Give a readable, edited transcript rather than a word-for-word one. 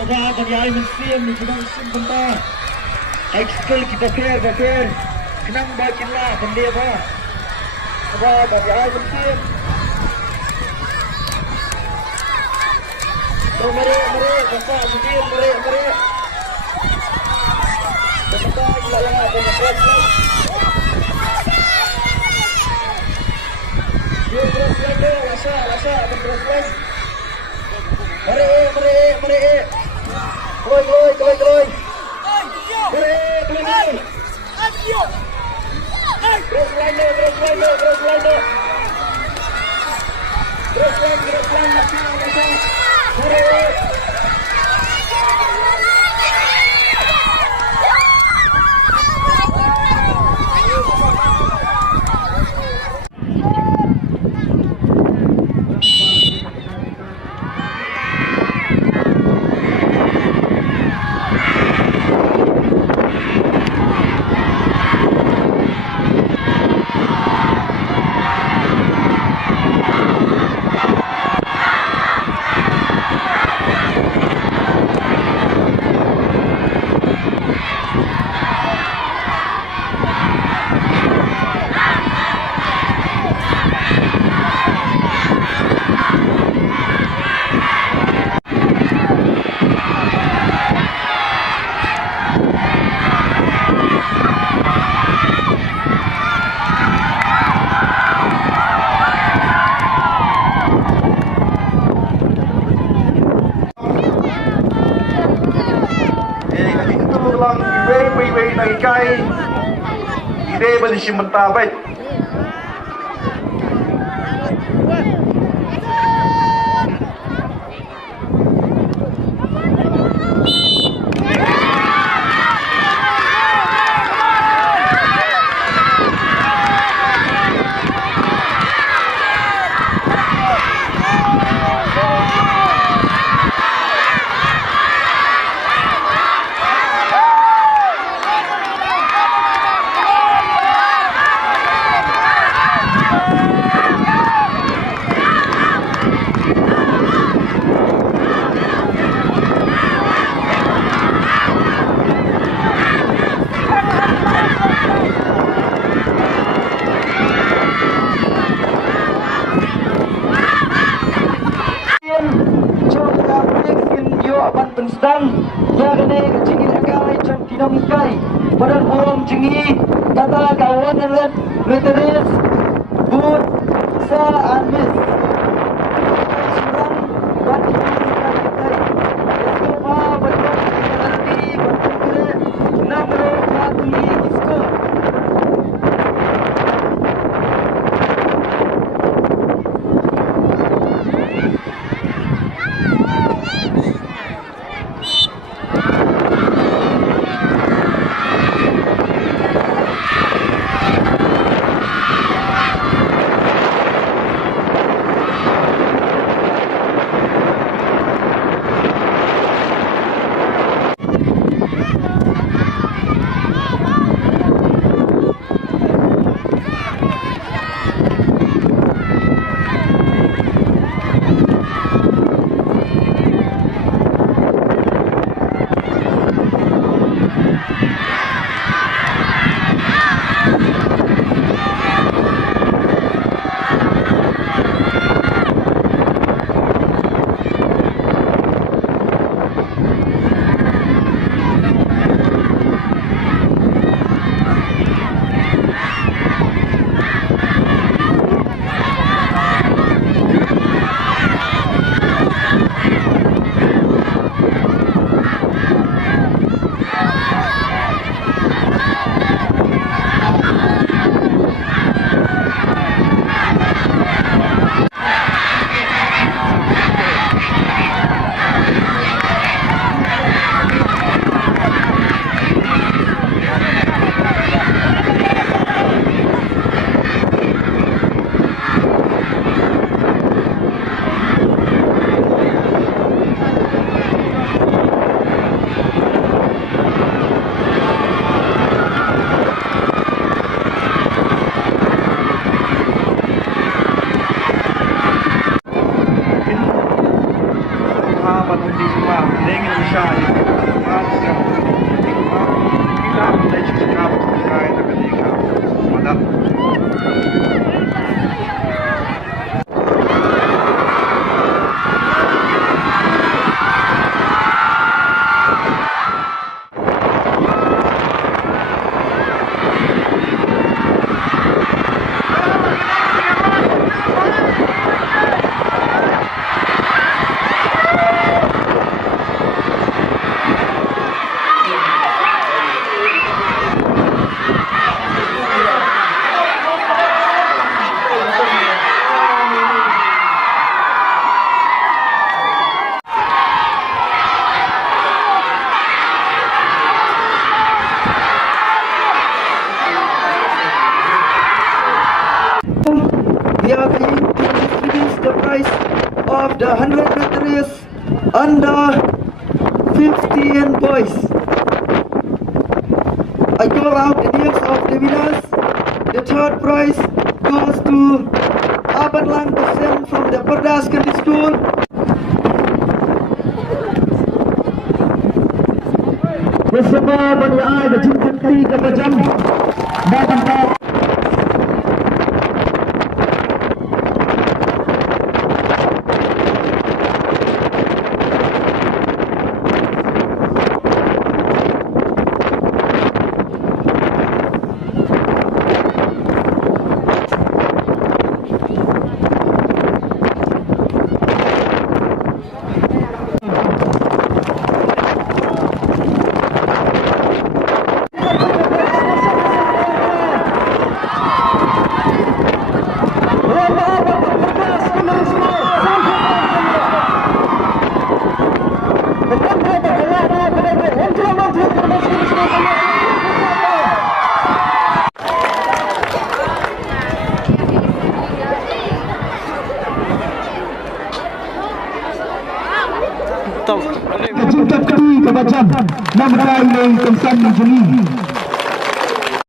Saudara kami mensim di kena sim bentar. Ekskul kita fair. Kenang baiklah benda apa. Saudara kami mensim. Mari, bentar sedikit, mari. Bentar, jalan, bentar. Dia terus lagi, rasa, terus lagi. Mari. Keluar. Mari. Terus lagi. Mari. Ide beli simenta baik. Pensedang jagane kecingin agai jam dinamikai badan burung cengi kata kawan dan veterans bud sa anmis sedang bagi kita semua betul nanti betul namro hati isko the 100 meters under 15 boys. I call out the names of the winners. The third prize goes to Maitshaphrang descent from the Perdas Secondary School. Bersama penilai berjumpa kali ke macam dah tempat. Jumpa kedua ke macam 6 kali yang kesan Juli